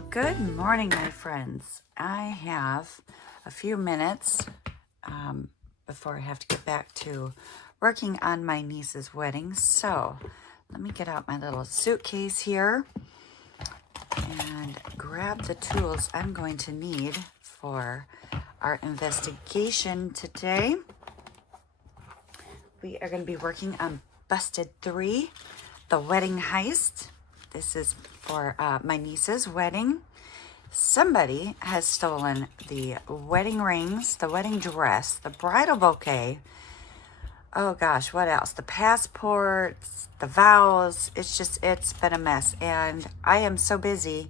Well, good morning, my friends. I have a few minutes before I have to get back to working on my niece's wedding. So let me get out my little suitcase here and grab the tools I'm going to need for our investigation today. We are going to be working on Busted 3, the wedding heist. This is for my niece's wedding. Somebody has stolen the wedding rings, the wedding dress, the bridal bouquet. Oh gosh, what else? The passports, the vows. It's been a mess. And I am so busy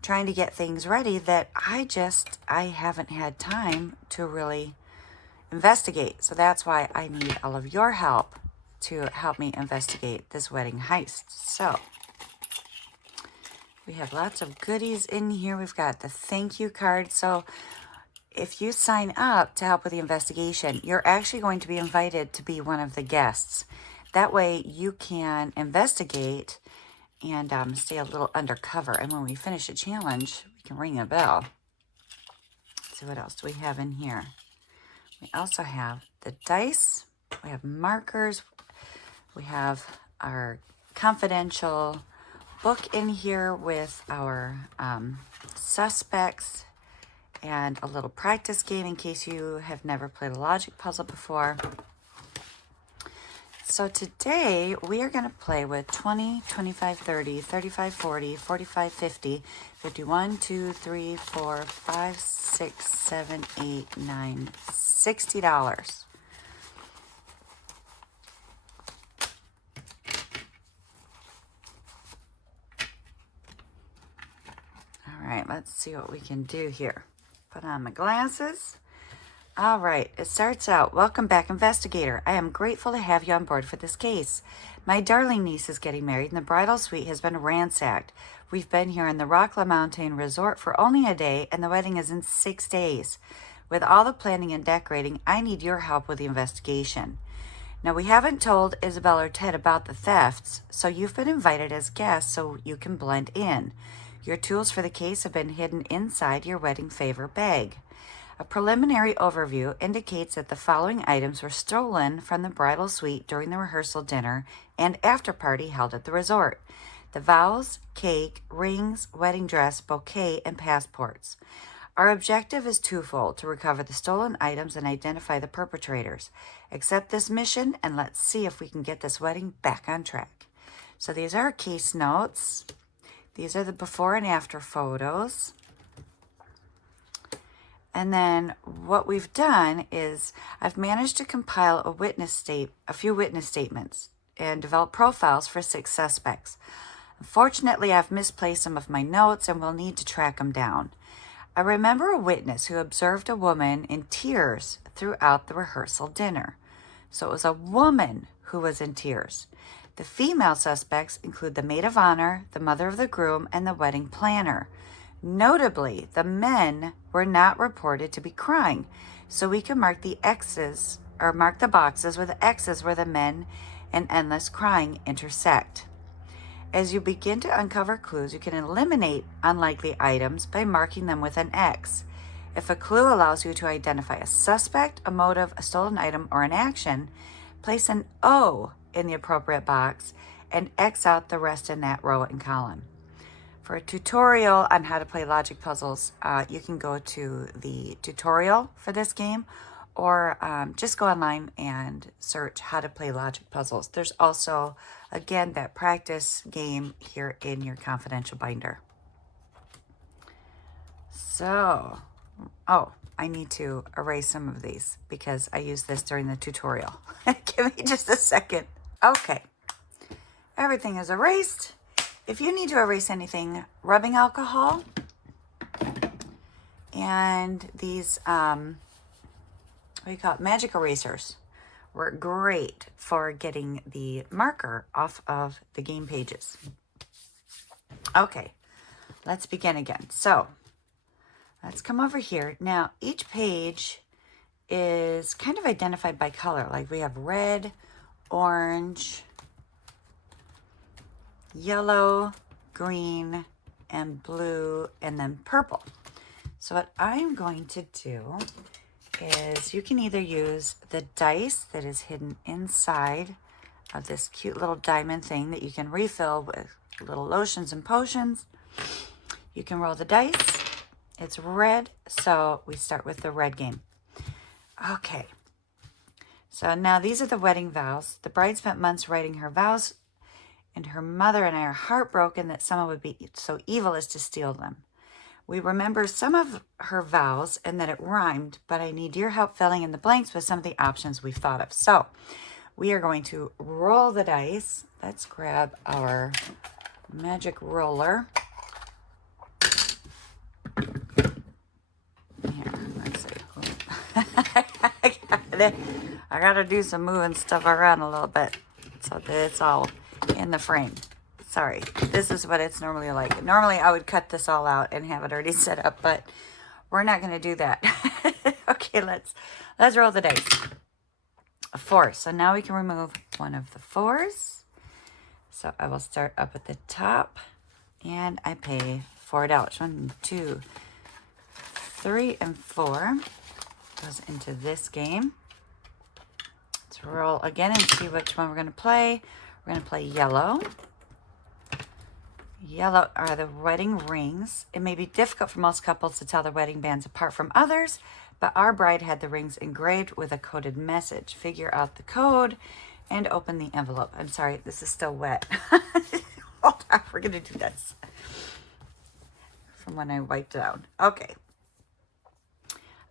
trying to get things ready that I haven't had time to really investigate. So that's why I need all of your help to help me investigate this wedding heist. So we have lots of goodies in here. We've got the thank you card. So if you sign up to help with the investigation, you're actually going to be invited to be one of the guests. That way you can investigate and stay a little undercover. And when we finish a challenge, we can ring a bell. Let's see, what else do we have in here? We also have the dice. We have markers. We have our confidential book in here with our suspects and a little practice game in case you have never played a logic puzzle before. So today we are going to play with 20, 25, 30, 35, 40, 45, 50, 51, 2, 3, 4, 5, 6, 7, 8, 9, $60. All right, let's see what we can do here. Put on my glasses. All right, it starts out, welcome back, investigator. I am grateful to have you on board for this case. My darling niece is getting married and the bridal suite has been ransacked. We've been here in the Rock La Mountain Resort for only a day and the wedding is in 6 days. With all the planning and decorating, I need your help with the investigation. Now, we haven't told Isabel or Ted about the thefts, so you've been invited as guests so you can blend in. Your tools for the case have been hidden inside your wedding favor bag. A preliminary overview indicates that the following items were stolen from the bridal suite during the rehearsal dinner and after party held at the resort. The vows, cake, rings, wedding dress, bouquet, and passports. Our objective is twofold: to recover the stolen items and identify the perpetrators. Accept this mission and let's see if we can get this wedding back on track. So these are our case notes. These are the before and after photos. And then what we've done is I've managed to compile a few witness statements and develop profiles for 6 suspects. Unfortunately, I've misplaced some of my notes and will need to track them down. I remember a witness who observed a woman in tears throughout the rehearsal dinner. So it was a woman who was in tears. The female suspects include the maid of honor, the mother of the groom, and the wedding planner. Notably, the men were not reported to be crying, so we can mark the X's or mark the boxes with X's where the men and endless crying intersect. As you begin to uncover clues, you can eliminate unlikely items by marking them with an X. If a clue allows you to identify a suspect, a motive, a stolen item, or an action, place an O in the appropriate box and X out the rest in that row and column. For a tutorial on how to play logic puzzles, you can go to the tutorial for this game or just go online and search how to play logic puzzles. There's also, again, that practice game here in your confidential binder. So, I need to erase some of these because I used this during the tutorial. Give me just a second. Okay, everything is erased. If you need to erase anything, rubbing alcohol and these, magic erasers were great for getting the marker off of the game pages. Okay, let's begin again. So let's come over here. Now, each page is kind of identified by color. Like we have red, orange, yellow, green, and blue and then purple. So what I'm going to do is you can either use the dice that is hidden inside of this cute little diamond thing that you can refill with little lotions and potions. You can roll the dice. It's red, so we start with the red game. Okay. So now these are the wedding vows. The bride spent months writing her vows, and her mother and I are heartbroken that someone would be so evil as to steal them. We remember some of her vows and that it rhymed, but I need your help filling in the blanks with some of the options we've thought of. So we are going to roll the dice. Let's grab our magic roller. Here, let's see. I gotta do some moving stuff around a little bit so that it's all in the frame. Sorry, this is what it's normally like. Normally I would cut this all out and have it already set up, but we're not gonna do that. Okay, let's roll the dice. A 4. So now we can remove one of the 4s. So I will start up at the top and I pay $4. 1, 2, 3, and 4 goes into this game. Let's roll again and see which one we're going to play. We're going to play yellow. Yellow are the wedding rings. It may be difficult for most couples to tell their wedding bands apart from others, but our bride had the rings engraved with a coded message. Figure out the code and open the envelope. I'm sorry, this is still wet. Hold on, we're going to do this from when I wiped it out. Okay.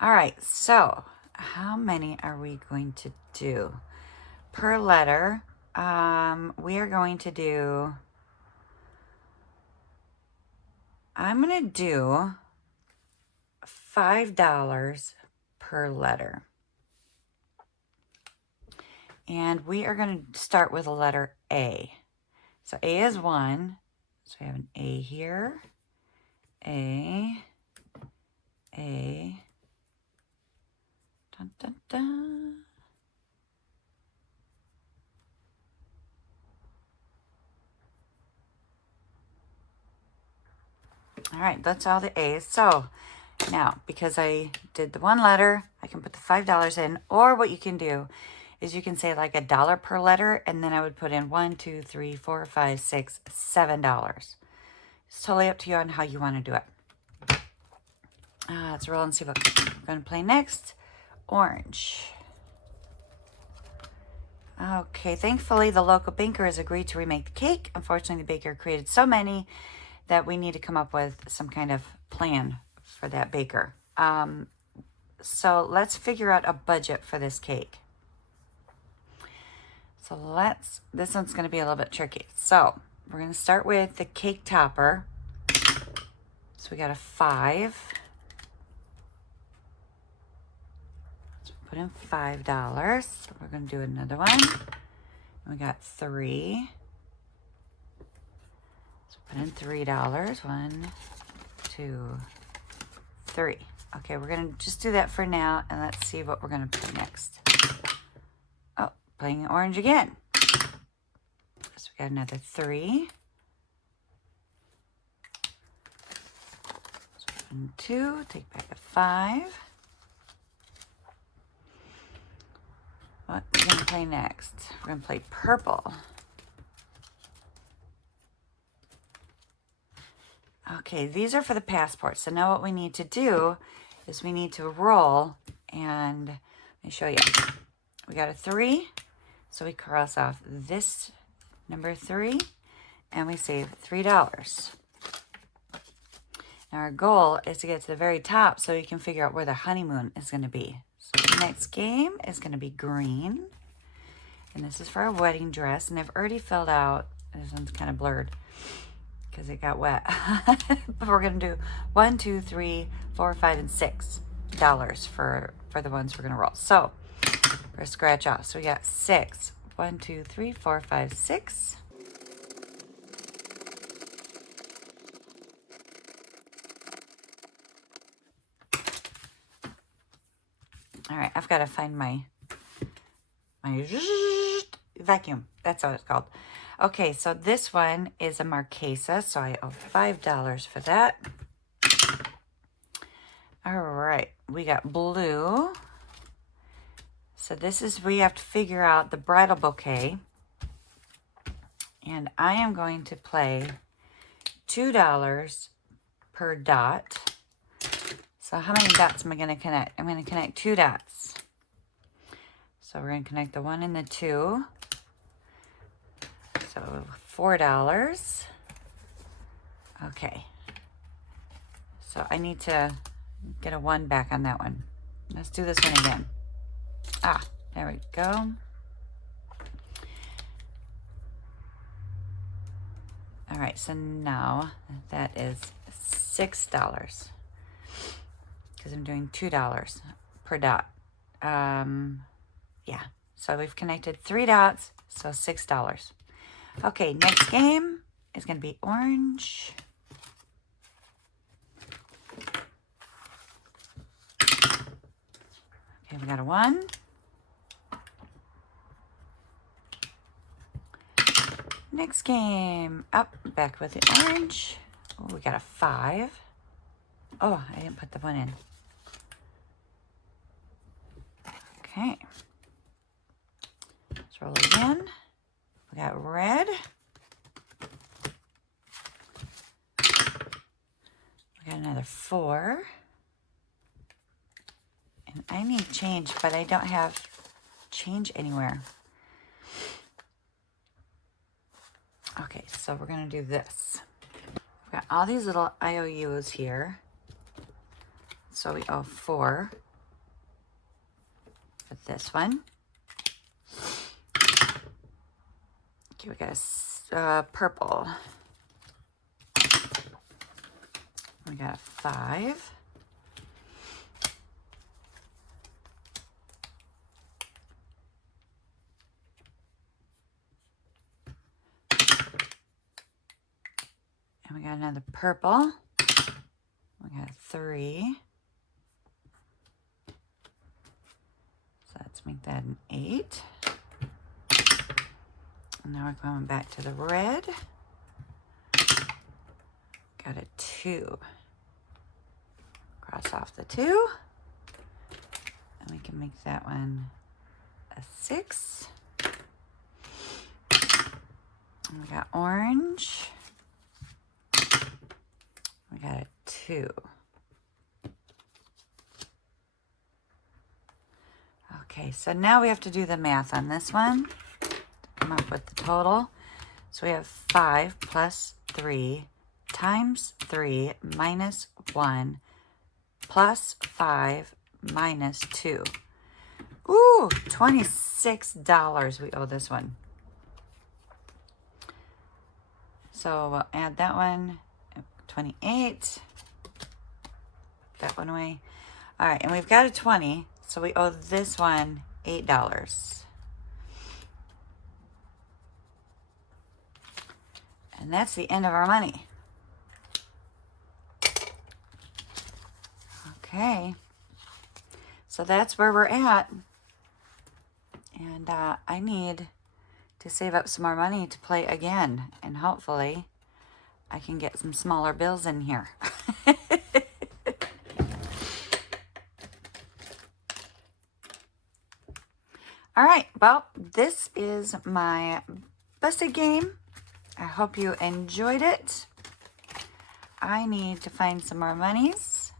All right, so how many are we going to do? Per letter, we are going to do, I'm going to do $5 per letter. And we are going to start with a letter A. So A is 1. So we have an A here. A. Dun, dun, dun. All right, that's all the A's. So now, because I did the one letter, I can put the $5 in, or what you can do is you can say like $1 per letter, and then I would put in 1, 2, 3, 4, 5, 6, $7. It's totally up to you on how you want to do it. Let's roll and see what we're going to play next. Orange. Okay, thankfully the local baker has agreed to remake the cake. Unfortunately, the baker created so many that we need to come up with some kind of plan for that baker. So let's figure out a budget for this cake. So this one's going to be a little bit tricky. So we're going to start with the cake topper. So we got a 5. So put in $5. So we're going to do another one. We got 3. So put in $3. 1, 2, 3. Okay, we're going to just do that for now, and let's see what we're going to put next. Oh, playing orange again. So we got another 3. So 1, 2, take back a 5. What are we going to play next? We're going to play purple. Okay, these are for the passport. So now what we need to do is we need to roll, and let me show you. We got a 3, so we cross off this number 3, and we save $3. Now our goal is to get to the very top so we can figure out where the honeymoon is going to be. So the next game is going to be green, and this is for our wedding dress, and I've already filled out, this one's kind of blurred because it got wet. But we're going to do 1, 2, 3, 4, 5, and $6 for the ones we're going to roll. So we're going to scratch off. So we got 6. 1, 2, 3, 4, 5, 6. All right, I've got to find my vacuum. That's what it's called. Okay, so this one is a Marquesa, so I owe $5 for that. All right, we got blue. So this is where you have to figure out the bridal bouquet. And I am going to play $2 per dot. So how many dots am I going to connect? I'm going to connect 2 dots. So we're going to connect the 1 and the 2. So $4. Okay. So I need to get a 1 back on that one. Let's do this one again. Ah, there we go. All right, so now that is $6 because I'm doing $2 per dot. Yeah, so we've connected 3 dots, so $6. Okay, next game is going to be orange. Okay, we got a 1. Next game, up, back with the orange. Oh, we got a 5. Oh, I didn't put the 1 in. Okay. Let's roll again. We got red. We got another 4. And I need change, but I don't have change anywhere. Okay, so we're going to do this. We've got all these little IOUs here. So we owe 4 for this one. Okay, we got a purple. We got a 5. And we got another purple. We got a 3. So let's make that an 8. And now we're going back to the red. Got a 2. Cross off the 2. And we can make that one a 6. And we got orange. We got a 2. Okay, so now we have to do the math on this one to come up with the total. So we have 5 plus 3 times 3 minus 1 plus 5 minus 2. Ooh, $26 we owe this one. So we'll add that one. 28. That one away. All right, and we've got a 20, so we owe this one $8. And that's the end of our money. Okay. So that's where we're at. And I need to save up some more money to play again. And hopefully I can get some smaller bills in here. All right, well, this is my busted game. I hope you enjoyed it. I need to find some more monies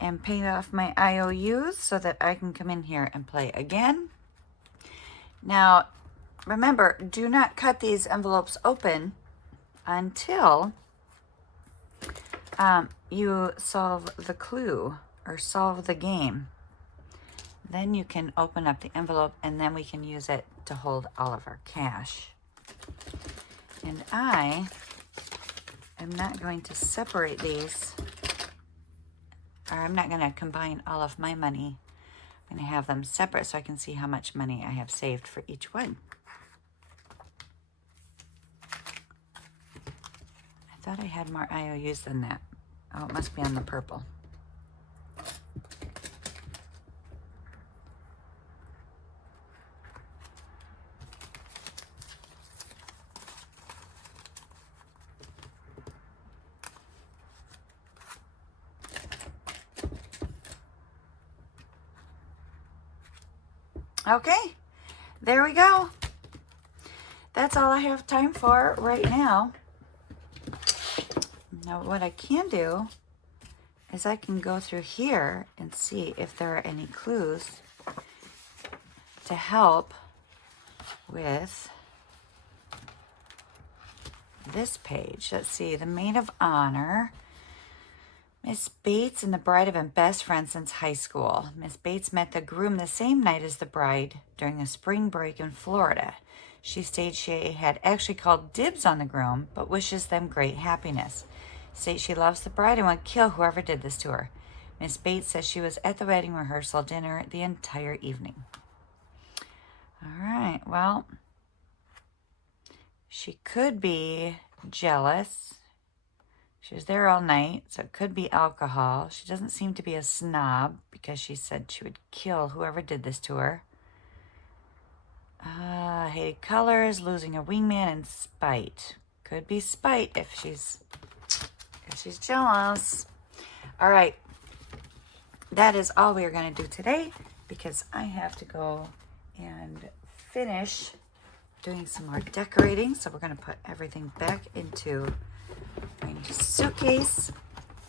and pay off my IOUs so that I can come in here and play again. Now, remember, do not cut these envelopes open until you solve the clue or solve the game. Then you can open up the envelope and then we can use it to hold all of our cash. And I am not going to separate these, or I'm not going to combine all of my money. I'm going to have them separate so I can see how much money I have saved for each one. I thought I had more IOUs than that. Oh, it must be on the purple. Okay, there we go. That's all I have time for right now. Now what I can do is I can go through here and see if there are any clues to help with this page. Let's see, the maid of honor. Miss Bates and the bride have been best friends since high school. Miss Bates met the groom the same night as the bride during a spring break in Florida. She states she had actually called dibs on the groom, but wishes them great happiness. States she loves the bride and would kill whoever did this to her. Miss Bates says she was at the wedding rehearsal dinner the entire evening. All right, well, she could be jealous. She was there all night, so it could be alcohol. She doesn't seem to be a snob because she said she would kill whoever did this to her. Hated colors, losing a wingman, and spite. Could be spite if she's jealous. All right, that is all we are going to do today because I have to go and finish doing some more decorating. So we're going to put everything back into my suitcase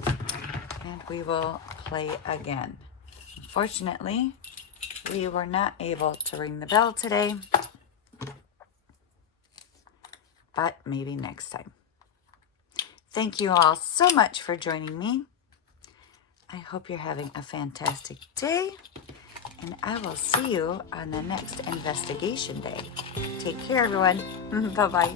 and we will play again. Unfortunately, we were not able to ring the bell today, but maybe next time. Thank you all so much for joining me. I hope you're having a fantastic day, and I will see you on the next investigation day. Take care, everyone. Bye-bye.